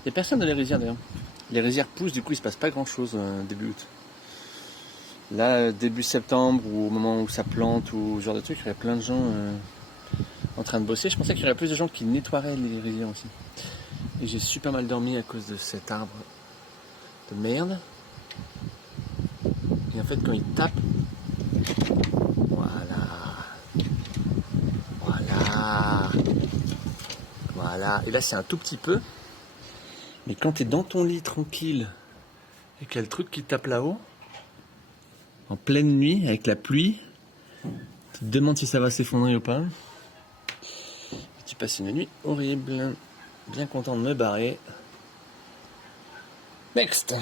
Il n'y a personne dans les rizières d'ailleurs. Les rizières poussent, du coup il se passe pas grand chose début août. Là, début septembre, ou au moment où ça plante, ou ce genre de truc, il y aurait plein de gens en train de bosser. Je pensais qu'il y aurait plus de gens qui nettoieraient les rizières aussi. Et j'ai super mal dormi à cause de cet arbre de merde. Et en fait, quand il tape, voilà. Et là, c'est un tout petit peu. Mais quand t'es dans ton lit tranquille et qu'il y a le truc qui tape là-haut, en pleine nuit, avec la pluie, tu te demandes si ça va s'effondrer ou pas. Et tu passes une nuit horrible. Bien content de me barrer. Next!